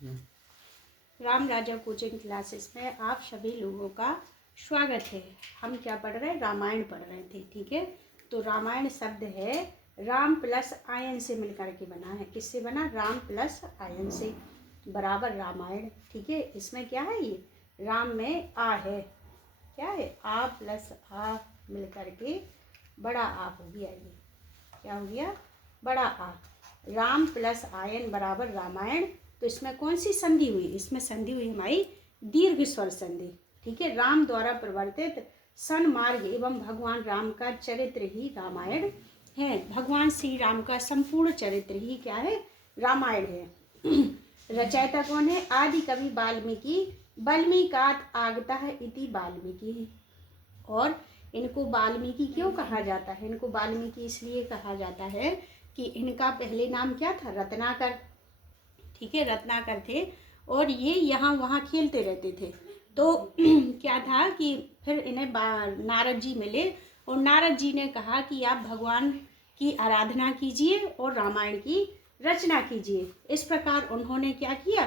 राम राजा coaching classes में आप सभी लोगों का स्वागत है। हम क्या पढ़ रहे हैं? रामायण पढ़ रहे थे। ठीक है, तो रामायण शब्द है राम प्लस आयन से मिलकर के बना है। किससे बना? राम प्लस आयन से बराबर रामायण। ठीक है, इसमें क्या है? ये राम में आ है। क्या है? आ प्लस आ मिलकर के बड़ा आ हो गया। ये क्या हो गया? बड़ा आ। राम प्लस आयन बराबर रामायण। तो इसमें कौन सी संधि हुई? इसमें संधि हुई हमारी दीर्घ स्वर संधि। ठीक है, राम द्वारा प्रवर्तित सन्मार्ग एवं भगवान राम का चरित्र ही रामायण है। भगवान श्री राम का संपूर्ण चरित्र ही क्या है? रामायण है। रचयिता कौन है? आदि कवि वाल्मीकि। वाल्मीकात आगतः इति वाल्मीकि। और इनको वाल्मीकि क्यों कहा जाता है? इनको वाल्मीकि इसलिए कहा जाता है कि इनका पहले नाम क्या था? रत्नाकर। ठीक है, रत्नाकर थे और ये यहाँ वहाँ खेलते रहते थे। तो क्या था कि फिर इन्हें नारद जी मिले और नारद जी ने कहा कि आप भगवान की आराधना कीजिए और रामायण की रचना कीजिए। इस प्रकार उन्होंने क्या किया?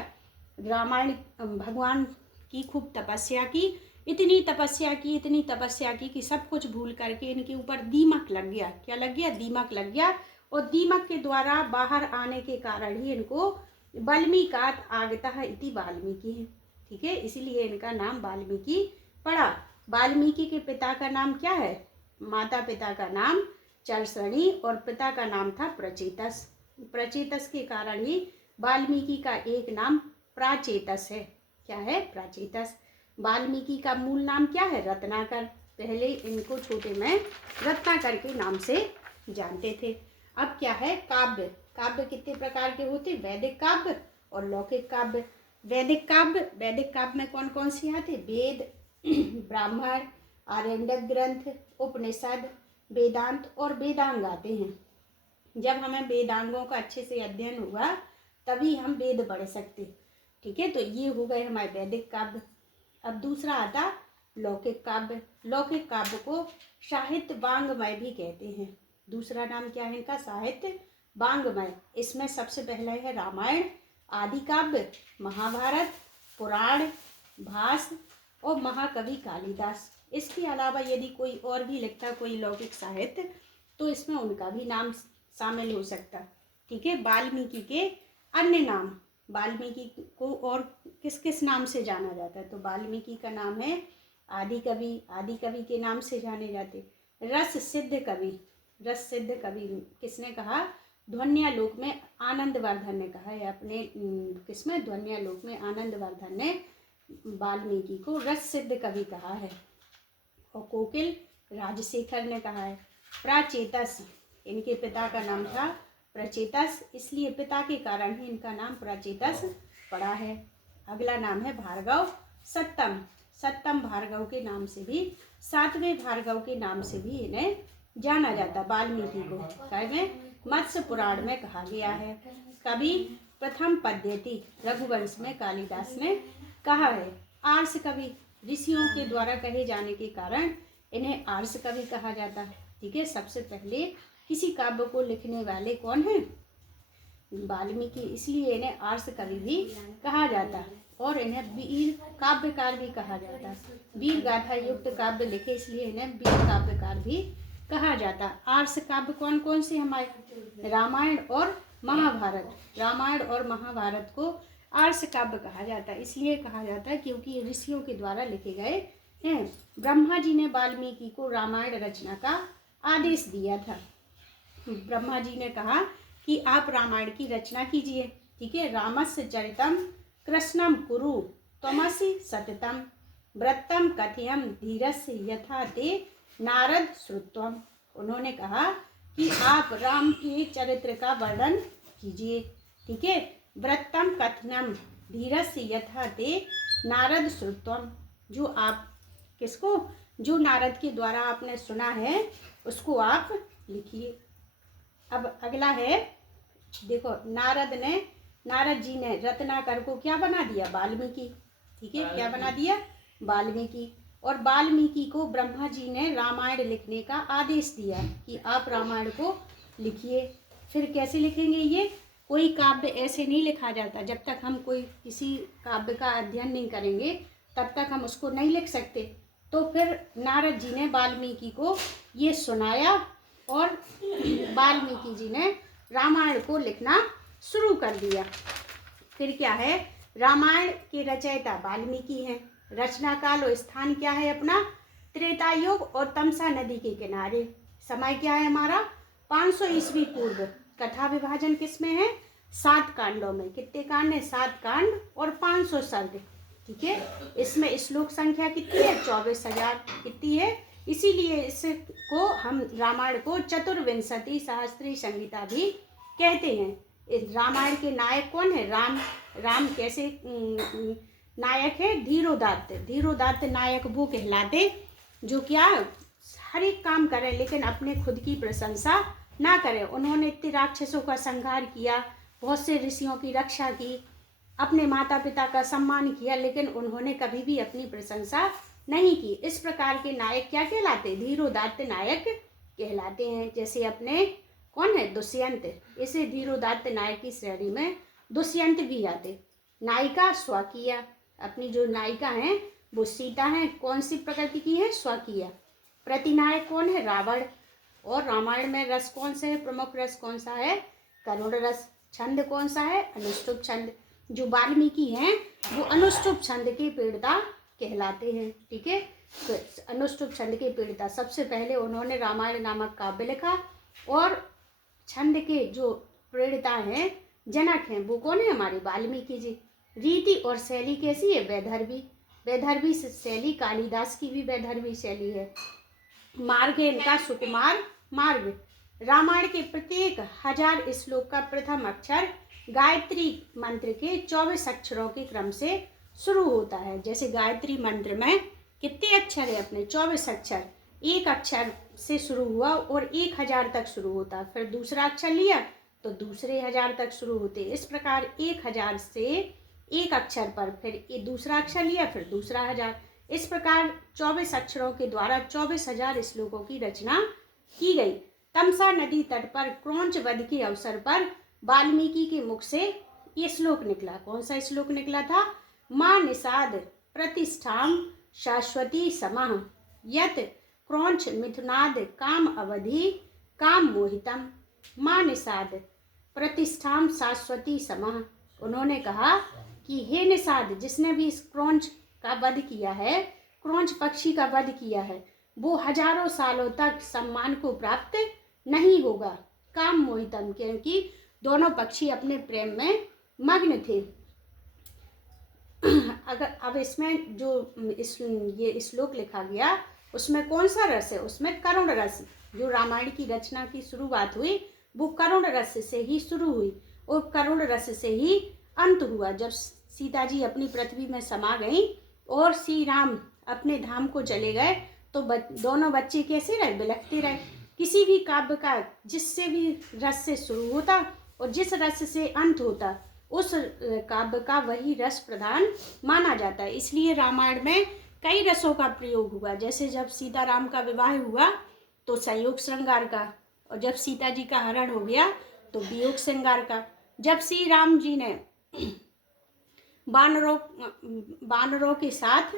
रामायण भगवान की खूब तपस्या की। इतनी तपस्या की कि सब कुछ भूल करके इनके ऊपर दीमक लग गया। क्या लग गया? दीमक लग गया। और दीमक के द्वारा बाहर आने के कारण ही इनको वाल्मीकात आगतः इति वाल्मीकि है। ठीक है, इसीलिए इनका नाम वाल्मीकि पड़ा। वाल्मीकि के पिता का नाम क्या है? माता पिता का नाम चरसरणी और पिता का नाम था प्रचेतस। प्रचेतस के कारण ही वाल्मीकि का एक नाम प्राचेतस है। क्या है? प्राचेतस। वाल्मीकि का मूल नाम क्या है? रत्नाकर। पहले इनको छोटे में रत्नाकर के नाम से जानते थे। अब क्या है? काव्य। काव्य कितने प्रकार के होते? वैदिक काव्य और लौकिक काव्य। वैदिक काव्य में कौन कौन से आते? वेद, ब्राह्मण, आरण्यक ग्रंथ, उपनिषद, वेदांत और वेदांग आते हैं। जब हमें वेदांगों का अच्छे से अध्ययन होगा तभी हम वेद पढ़ सकते। ठीक है, तो ये हो गए हमारे वैदिक काव्य। अब दूसरा आता लौकिक काव्य। लौकिक काव्य को साहित्य वांग्मय भी कहते हैं। दूसरा नाम क्या है इनका? साहित्य वांग्मय। इसमें सबसे पहला है रामायण, आदि काव्य, महाभारत, पुराण, भास और महाकवि कालिदास। इसके अलावा यदि कोई और भी लिखता कोई लौकिक साहित्य तो इसमें उनका भी नाम शामिल हो सकता। ठीक है, वाल्मीकि के अन्य नाम। वाल्मीकि को और किस किस नाम से जाना जाता है? तो वाल्मीकि का नाम है आदि कवि। आदि कवि के नाम से जाने जाते। रस सिद्ध कवि। रस सिद्ध कवि किसने कहा? ध्वन्यालोक में आनंदवर्धन ने कहा है। अपने किसमें? ध्वन्यालोक में आनंदवर्धन ने वाल्मीकि को रस सिद्ध कवि कहा है। और कोकिल राजशेखर ने कहा है। प्राचेतस, इनके पिता का नाम था प्रचेतस, इसलिए पिता के कारण ही इनका नाम प्राचेतस पड़ा है। अगला नाम है भार्गव। सत्तम। सत्तम भार्गव के नाम से भी, सातवें भार्गव के नाम से भी इन्हें जाना जाता। वाल्मीकि को में मत्स्य पुराण में कहा गया है। कवि प्रथम पद्यति रघुवंश में कालिदास ने कहा है। आर्ष कवि, ऋषियों के द्वारा कहे जाने के कारण इन्हें आर्ष कवि कहा जाता है। ठीक है, सबसे पहले किसी काव्य को लिखने वाले कौन है? वाल्मीकि, इसलिए इन्हें आर्ष कवि भी कहा जाता है। और इन्हें वीर काव्यकार भी कहा जाता है। वीर गाथा युक्त काव्य लिखे इसलिए इन्हें वीर काव्यकार भी कहा जाता। आर्ष काव्य कौन कौन से हमारे? रामायण और महाभारत। रामायण और महाभारत को आर्ष काव्य कहा जाता है। इसलिए कहा जाता है क्योंकि ऋषियों के द्वारा लिखे गए हैं। ब्रह्मा जी ने वाल्मीकि को रामायण रचना का आदेश दिया था। ब्रह्मा जी ने कहा कि आप रामायण की रचना कीजिए। ठीक है, रामस्य चरितम कृष्णम कुरु त्वमसि सततम व्रतम कथयम धीरस्य यथा ते नारद श्रुत्वम। उन्होंने कहा कि आप राम के चरित्र का वर्णन कीजिए। ठीक है, व्रतम कथनम धीरस्य यथा ते नारद श्रुत्वम। जो आप किसको? जो नारद के द्वारा आपने सुना है उसको आप लिखिए। अब अगला है, देखो नारद जी ने रत्नाकर को क्या बना दिया? वाल्मीकि। ठीक है, क्या बना दिया? वाल्मीकि। और वाल्मीकि को ब्रह्मा जी ने रामायण लिखने का आदेश दिया कि आप रामायण को लिखिए। फिर कैसे लिखेंगे ये? कोई काव्य ऐसे नहीं लिखा जाता, जब तक हम कोई किसी काव्य का अध्ययन नहीं करेंगे तब तक हम उसको नहीं लिख सकते। तो फिर नारद जी ने वाल्मीकि को ये सुनाया और वाल्मीकि जी ने रामायण को लिखना शुरू कर दिया। फिर क्या है, रामायण के रचयिता वाल्मीकि हैं। रचना काल और स्थान क्या है अपना, त्रेता युग और तमसा नदी के किनारे। समय क्या है हमारा 500 ईस्वी पूर्व। कथा विभाजन किसमें है, 7 कांडों में। कितने कांड है, 7 कांड और 500 सर्ग, ठीक है। इसमें श्लोक संख्या कितनी है, 24,000 कितनी है। इसीलिए इसको हम रामायण को चतुर्विंशति सहस्त्री संहिता भी कहते हैं। इस रामायण के नायक कौन है, राम कैसे नायक है, धीरोदात्त। धीरोदात्त नायक वो कहलाते जो क्या हर एक काम करे लेकिन अपने खुद की प्रशंसा ना करे। उन्होंने इतने राक्षसों का संहार किया, बहुत से ऋषियों की रक्षा की, अपने माता पिता का सम्मान किया, लेकिन उन्होंने कभी भी अपनी प्रशंसा नहीं की। इस प्रकार के नायक क्या कहलाते, धीरोदात्त नायक कहलाते हैं। जैसे अपने कौन है, दुष्यंत। इसे धीरोदात्त नायक की श्रेणी में दुष्यंत भी आते। नायिका स्वकीय, अपनी जो नायिका हैं वो सीता हैं, कौन सी प्रकृति की है, स्वकीय। प्रतिनायक कौन है, रावण। और रामायण में रस कौन से है, प्रमुख रस कौन सा है, करुण रस। छंद कौन सा है, अनुष्टुप छंद। जो वाल्मीकि हैं वो अनुष्टुप छंद के पीड़िता कहलाते हैं, ठीक है। तो अनुष्टुप छंद के पीड़िता, सबसे पहले उन्होंने रामायण नामक काव्य लिखा। और छंद के जो प्रेरिता हैं, जनक हैं, वो कौन है, हमारे वाल्मीकि जी। रीति और शैली कैसी है, वैदर्भी। वैदर्भी शैली, कालिदास की भी वैदर्भी शैली है। मार्ग है इनका सुकुमार मार्ग। रामायण के प्रत्येक 1000 श्लोक का प्रथम अक्षर गायत्री मंत्र के 24 अक्षरों के क्रम से शुरू होता है। जैसे गायत्री मंत्र में कितने अक्षर है अपने, 24 अक्षर। एक अक्षर से शुरू हुआ और 1000 तक शुरू होता, फिर दूसरा अक्षर लिया तो दूसरे 1000 तक शुरू होते। इस प्रकार 1000 से एक अक्षर पर फिर ये दूसरा अक्षर लिया, फिर दूसरा 1000। इस प्रकार 24 अक्षरों के द्वारा 24,000 श्लोकों की रचना की गई। तमसा नदी तट पर क्रौंच वध के अवसर पर वाल्मीकि के मुख से ये श्लोक निकला। कौन सा श्लोक निकला था, माँ निषाद प्रतिष्ठाम शाश्वती समः यत क्रौंच मिथुनाद काम अवधि काम मोहितम। माँ निषाद प्रतिष्ठाम शाश्वती समः, उन्होंने कहा कि हे निषाद, जिसने भी इस क्रौंच का वध किया है, क्रौंच पक्षी का वध किया है, वो हजारों सालों तक सम्मान को प्राप्त नहीं होगा। काम मोहितम, क्योंकि दोनों पक्षी अपने प्रेम में मग्न थे। अगर अब इसमें जो ये श्लोक लिखा गया उसमें कौन सा रस है, उसमें करुण रस। जो रामायण की रचना की शुरुआत हुई वो करुण रस से ही शुरू हुई और करुण रस से ही अंत हुआ। जब सीता जी अपनी पृथ्वी में समा गई और श्री राम अपने धाम को चले गए तो दोनों बच्चे कैसे रहे, बिलखते रहे। किसी भी काव्य का जिससे भी रस से शुरू होता और जिस रस से अंत होता, उस काव्य का वही रस प्रधान माना जाता है। इसलिए रामायण में कई रसों का प्रयोग हुआ। जैसे जब सीताराम का विवाह हुआ तो संयोग श्रृंगार का, और जब सीता जी का हरण हो गया तो वियोग श्रृंगार का। जब श्री राम जी ने वानरों के साथ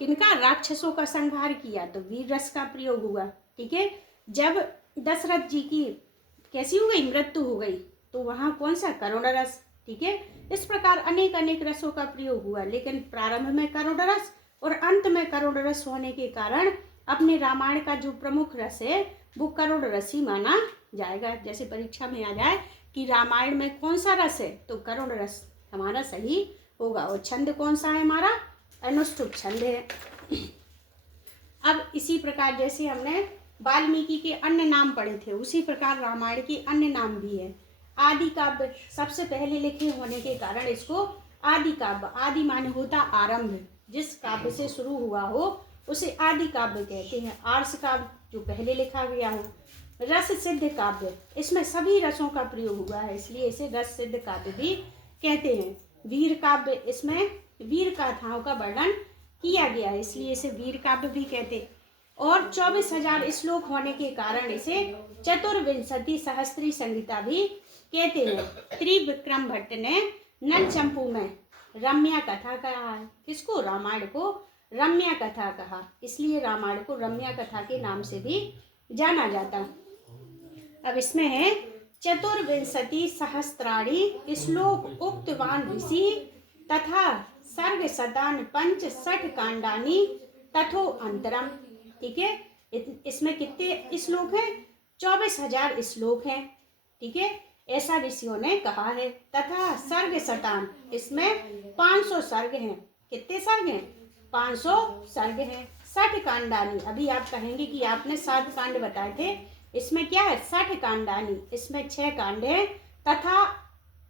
किनका, राक्षसों का संहार किया तो वीर रस का प्रयोग हुआ, ठीक है। जब दशरथ जी की कैसी हो गई, मृत्यु हो गई, तो वहाँ कौन सा, करुण रस, ठीक है। इस प्रकार अनेक अनेक रसों का प्रयोग हुआ, लेकिन प्रारंभ में करुण रस और अंत में करुण रस होने के कारण अपने रामायण का जो प्रमुख रस है वो करुण रस ही माना जाएगा। जैसे परीक्षा में आ जाए कि रामायण में कौन सा रस है, तो करुण रस हमारा सही होगा। और छंद कौन सा है हमारा, अनुष्टुप छंद है। अब इसी प्रकार जैसे हमने वाल्मीकि के अन्य नाम पढ़े थे, उसी प्रकार रामायण के अन्य नाम भी है। आदि काव्य सबसे पहले लिखे होने के कारण इसको आदि काव्य, आदि माने होता आरंभ, जिस काव्य से शुरू हुआ हो उसे आदि काव्य कहते हैं। आर्ष काव्य जो पहले लिखा गया हो। रस सिद्ध काव्य, इसमें सभी रसों का प्रयोग हुआ है, इसलिए इसे रस सिद्ध काव्य भी कहते हैं। वीर काव्य, इसमें वीर गाथाओं का वर्णन किया गया है, इसलिए इसे वीर काव्य भी कहते हैं। और 24,000 श्लोक होने के कारण इसे चतुर्विंशति सहस्त्री संहिता भी कहते हैं। त्रिविक्रम भट्ट ने नल चंपू में रम्या कथा कहा है। किसको? रामायण को रम्या कथा कहा, इसलिए रामायण को रम्या कथा के नाम से भी जाना जाता। अब इसमें है चतुर्विंशति सहस्त्राणि श्लोक उक्तवान ऋषि तथा सर्ग शतान पंच षट कांडानी तथो अंतरम। ठीक है, इसमें कितने श्लोक हैं? 24,000 श्लोक हैं। ठीक है, ऐसा ऋषियों ने कहा है। तथा सर्ग शतान, इसमें 500 सर्ग हैं। कितने सर्ग हैं? 500 सर्ग हैं। षट कांडानी, अभी आप कहेंगे कि आपने 7 कांड बताए थे, इसमें क्या है? षट कांडानी, इसमें 6 कांड हैं। तथा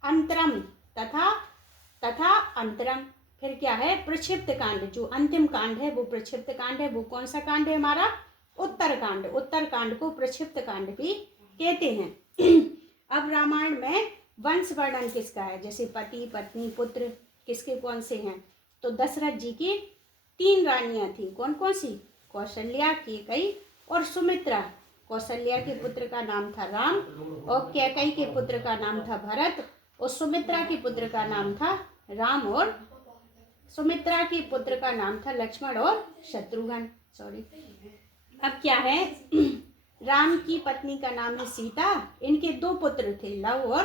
अंतरम, तथा अंतरम, फिर क्या है? प्रक्षिप्त कांड, जो अंतिम कांड है वो प्रक्षिप्त कांड है। वो कौन सा कांड है हमारा? उत्तर कांड। उत्तर कांड को प्रक्षिप्त कांड भी कहते हैं। अब रामायण में वंश वर्णन किसका है? जैसे पति पत्नी पुत्र किसके कौन से हैं? तो दशरथ जी की 3 रानियां थी। कौन कौन सी? कौशल्या, कैकेयी और सुमित्रा। कौशल्या के पुत्र का नाम था राम और कैकेयी के पुत्र का नाम था भरत और सुमित्रा के पुत्र का नाम था राम और सुमित्रा के पुत्र का नाम था लक्ष्मण और शत्रुघ्न। सॉरी, अब क्या है? राम की पत्नी का नाम है सीता। इनके 2 पुत्र थे, लव और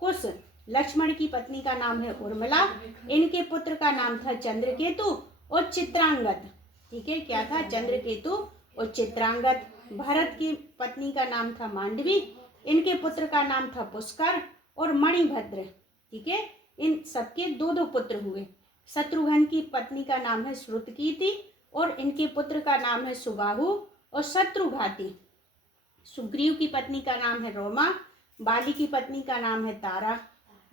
कुश। लक्ष्मण की पत्नी का नाम है उर्मिला। इनके पुत्र का नाम था चंद्रकेतु और चित्रांगद। ठीक है, क्या था? चंद्रकेतु और चित्रांगद। भरत की पत्नी का नाम था मांडवी। इनके पुत्र का नाम था पुष्कर और मणिभद्र। ठीक है, इन सबके 2 पुत्र हुए। शत्रुघ्न की पत्नी का नाम है श्रुतकीर्ति और इनके पुत्र का नाम है सुबाहु और शत्रुघाती। सुग्रीव की पत्नी का नाम है रोमा। बाली की पत्नी का नाम है तारा।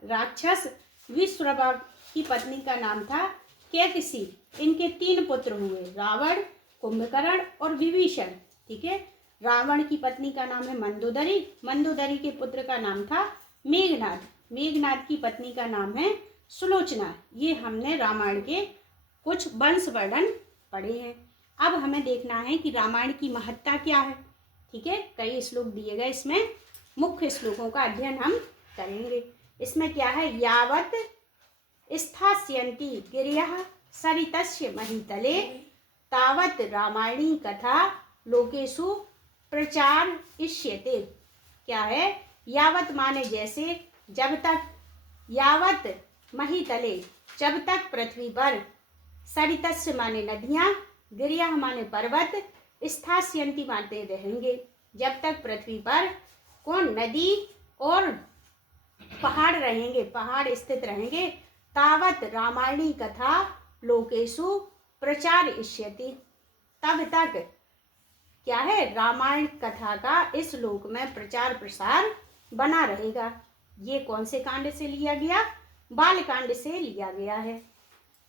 राक्षस विश्रवा की पत्नी का नाम था कैकसी। इनके 3 पुत्र हुए, रावण, कुंभकर्ण और विभीषण। ठीक है, रावण की पत्नी का नाम है मंदोदरी। मंदोदरी के पुत्र का नाम था मेघनाद। मेघनाद की पत्नी का नाम है सुलोचना। ये हमने रामायण के कुछ वंश वर्णन पढ़े हैं। अब हमें देखना है कि रामायण की महत्ता क्या है। ठीक है, कई श्लोक दिए गए, इसमें मुख्य श्लोकों का अध्ययन हम करेंगे। इसमें क्या है? यावत स्थास्यन्ति गिरयः सरितस्य महीतले तावत रामायणी कथा लोकेषु प्रचारयिष्यते। क्या है? यावत माने जैसे, जब तक, यावत महीतले जब तक पृथ्वी पर, सरितस्य माने नदियाँ, गिरयः माने पर्वत, स्थास्यन्ति मानते रहेंगे, जब तक पृथ्वी पर कौन? नदी और पहाड़ रहेंगे, पहाड़ स्थित रहेंगे। तावत रामायणी कथा लोकेषु प्रचारयिष्यति, तब तक क्या है? रामायण कथा का इस लोक में प्रचार प्रसार बना रहेगा। ये कौन से कांड से लिया गया? बालकांड से लिया गया है।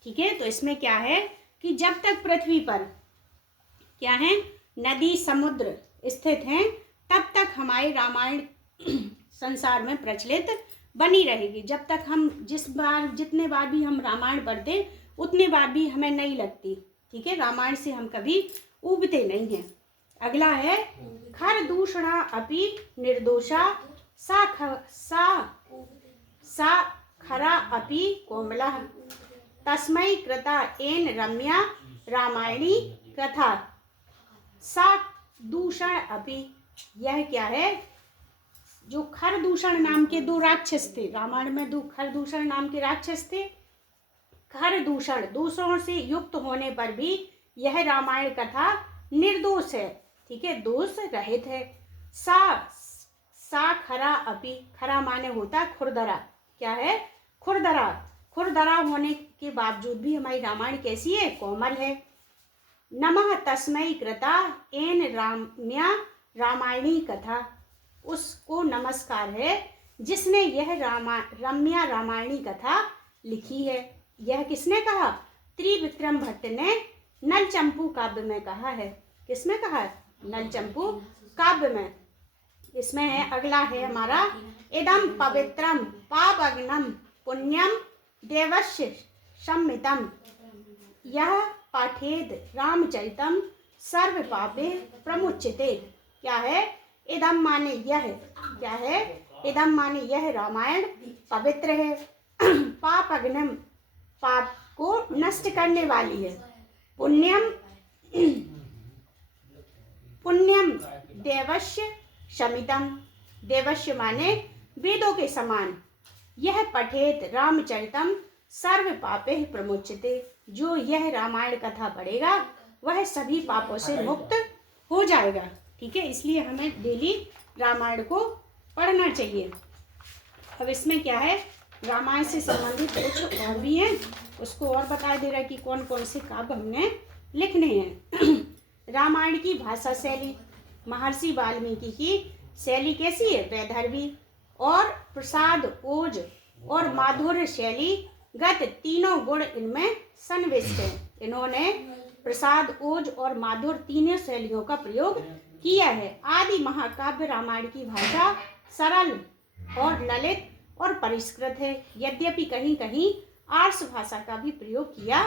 ठीक है, तो इसमें क्या है कि जब तक पृथ्वी पर क्या है? नदी समुद्र स्थित हैं, तब तक हमारे रामायण संसार में प्रचलित बनी रहेगी। जब तक हम जितने बार भी हम रामायण पढ़ते उतने बार भी हमें नहीं लगती। ठीक है, रामायण से हम कभी उबते नहीं हैं। अगला है खर दूषणा अपि निर्दोषा सा खरा अपि कोमला तस्मै कृता एन रम्या रामायणी कथा सा दूषण अपि। यह क्या है? जो खरदूषण नाम के 2 राक्षस थे, रामायण में 2 खरदूषण नाम के राक्षस थे। खरदूषण, दूसरों से युक्त होने पर भी यह रामायण कथा निर्दोष है। ठीक है, दोष रहित है। सा खरा अपि, खरा माने होता खुरदरा। क्या है? खुरदरा। खुरदरा होने के बावजूद भी हमारी रामायण कैसी है? कोमल है। नमः तस्मै कृता एन राम्या रामायणी कथा, उसको नमस्कार है जिसने यह रम्या रामायणी कथा लिखी है। यह किसने कहा? त्रिविक्रम भट्ट ने नलचंपू काव्य में कहा है। किसमें कहा है? नलचंपू काव्य में। इसमें है, अगला है हमारा इदम पवित्रम पावग्नम पुण्यम देवस्य सम्मितम यह पाठेद रामचरितम सर्व पापे प्रमुच्यते। क्या है? इदम माने यह, क्या है? इदम माने यह रामायण पवित्र है, पाप अग्नम पाप को नष्ट करने वाली है, पुण्यम पुण्यम देवस्य शमितम, देवस्य माने वेदों के समान, यह पठेत रामचरितम सर्व पापे प्रमुच्यते, जो यह रामायण कथा पढ़ेगा वह सभी पापों से मुक्त हो जाएगा। ठीक है, इसलिए हमें डेली रामायण को पढ़ना चाहिए। अब इसमें क्या है, रामायण से संबंधित कुछ और भी हैं, उसको और बता दे रहा है कि कौन कौन से काव्य हमने लिखने हैं। रामायण की भाषा शैली, महर्षि वाल्मीकि की शैली कैसी है, वैदर्भी और प्रसाद ओज और माधुर्य शैली गत तीनों गुण इनमें सन्निविष्ट है। इन्होंने प्रसाद ओज और माधुर्य तीनों शैलियों का प्रयोग किया है। आदि महाकाव्य रामायण की भाषा सरल और ललित और परिष्कृत है, यद्यपि कहीं कहीं आर्ष भाषा का भी प्रयोग किया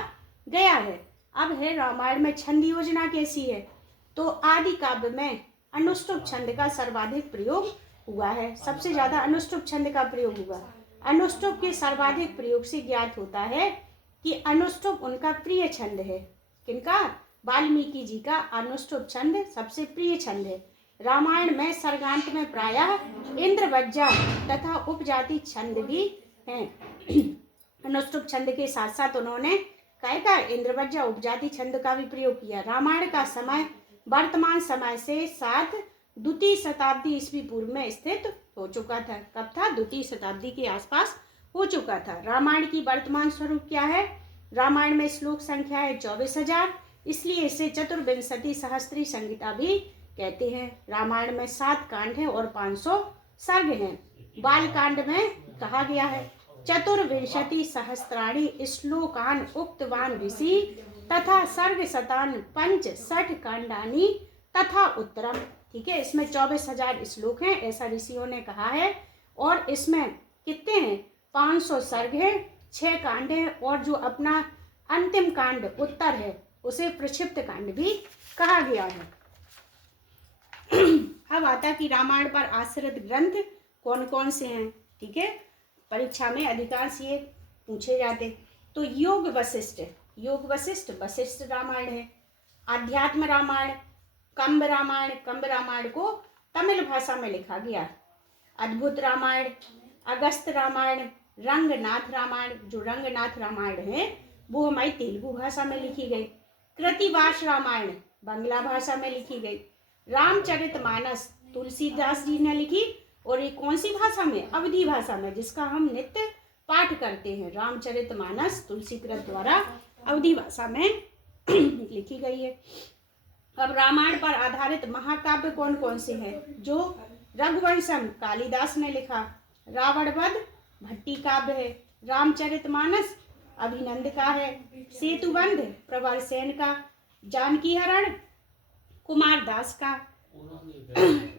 गया है। अब है रामायण में छंद योजना कैसी है, तो आदि काव्य में अनुष्टुप छंद का सर्वाधिक प्रयोग हुआ है, सबसे ज्यादा अनुष्टुप छंद का प्रयोग हुआ। अनुष्टुप के सर्वाधिक प्रयोग से ज्ञात होता है कि अनुष्टुप उनका प्रिय छंद है। किनका, वाल्मीकि जी का अनुष्टुप छंद सबसे प्रिय छंद है। रामायण में सर्गांत में प्रायः इंद्रवज्जा तथा उपजाति छंद भी हैं। अनुष्टुप छंद के साथ साथ उन्होंने काय का इंद्रवज्जा उपजाति छंद का भी प्रयोग किया। रामायण का समय वर्तमान समय से 7 द्वितीय शताब्दी ईस्वी पूर्व में स्थित हो चुका था। कब था, द्वितीय शताब्दी के आसपास हो चुका था। रामायण की वर्तमान स्वरूप क्या है, रामायण में श्लोक संख्या है 24,000, इसलिए इसे चतुर्विंशति सहस्त्री संहिता भी कहते हैं। रामायण में 7 कांड हैं और 500 सर्ग हैं। बाल कांड में कहा गया है चतुर्विंशति सहस्त्राणि श्लोकान उक्तवान ऋषि तथा सर्ग शतान 65 कांडानी तथा उत्तरम। ठीक है, इसमें 24,000 श्लोक हैं ऐसा ऋषियों ने कहा है, और इसमें कितने हैं, 500 सर्ग है, 6 कांड है, और जो अपना अंतिम कांड उत्तर है उसे प्रक्षिप्त कांड भी कहा गया है। अब आता कि रामायण पर आश्रित ग्रंथ कौन कौन से हैं। ठीक है, परीक्षा में अधिकांश ये पूछे जाते। तो योग वशिष्ठ, योग वशिष्ठ वशिष्ठ रामायण है। आध्यात्म रामायण, कंब रामायण, कंब रामायण को तमिल भाषा में लिखा गया। अद्भुत रामायण, अगस्त रामायण, रंगनाथ रामायण, जो रंगनाथ रामायण है वो हमारी तेलुगु भाषा में लिखी गई। कृतिवास रामायण बांग्ला भाषा में लिखी गई। रामचरितमानस तुलसीदास जी ने लिखी, और ये कौन सी भाषा में, अवधी भाषा में, जिसका हम नित्य पाठ करते हैं। रामचरितमानस तुलसीकृत द्वारा अवधी भाषा में लिखी गई है। अब रामायण पर आधारित महाकाव्य कौन कौन से हैं, जो रघुवंशम कालिदास ने लिखा, रावण वध भट्टी काव्य है, रामचरितमानस अभिनंद का है, सेतुबंध प्रवर सेन का, जानकी हरण कुमार दास का,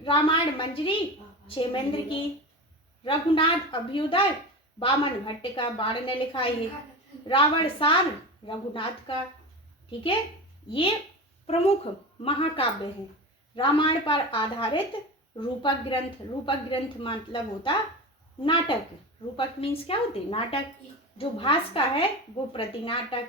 रामायण मंजरी क्षेमेंद्र की, रघुनाथ अभ्युदय बामन भट्ट का, बाण ने लिखा है, रावण सार रघुनाथ का। ठीक है, ये प्रमुख महाकाव्य हैं। रामायण पर आधारित रूपक ग्रंथ, रूपक ग्रंथ मतलब होता नाटक, रूपक मीन्स क्या होते, नाटक। जो भास का है वो प्रतिनाटक,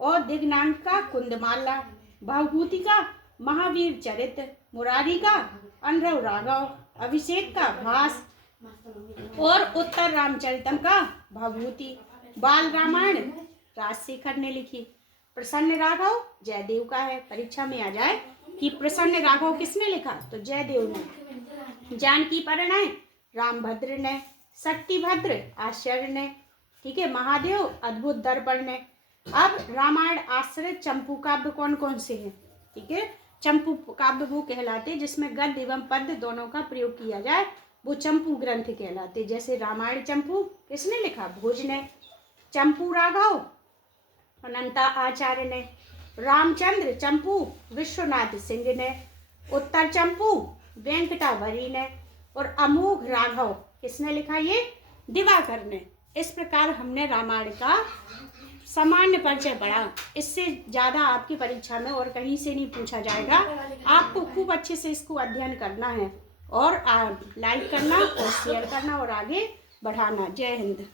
और दिग्नांक का कुंदमाला, भवभूति का महावीर चरित्र, मुरारी का अनुरव राघव, अभिषेक का भास, और उत्तर रामचरितम का भवभूति। बाल रामायण राजशेखर ने लिखी। प्रसन्न राघव जयदेव का है। परीक्षा में आ जाए कि प्रसन्न राघव किसने लिखा, तो जयदेव ने। जानकी परिणय रामभद्र ने, शक्तिभद्र आश्चर्य ने। ठीक है, महादेव अद्भुत दर्पण ने। अब रामायण आश्रित चंपू काव्य कौन कौन से हैं। ठीक है, चंपू काव्य वो कहलाते जिसमें गद्य एवं पद्य दोनों का प्रयोग किया जाए, वो चंपू ग्रंथ कहलाते। जैसे रामायण चंपू किसने लिखा, भोज ने। चंपू राघव अनंता आचार्य ने। रामचंद्र चंपू विश्वनाथ सिंह ने। उत्तर चंपू वेंकटावरी ने। और अमोघ राघव किसने लिखा, ये दिवाकर ने। इस प्रकार हमने रामायण का सामान्य परिचय पढ़ा। इससे ज़्यादा आपकी परीक्षा में और कहीं से नहीं पूछा जाएगा। आपको खूब अच्छे से इसको अध्ययन करना है। और लाइक करना और शेयर करना और आगे बढ़ाना। जय हिंद।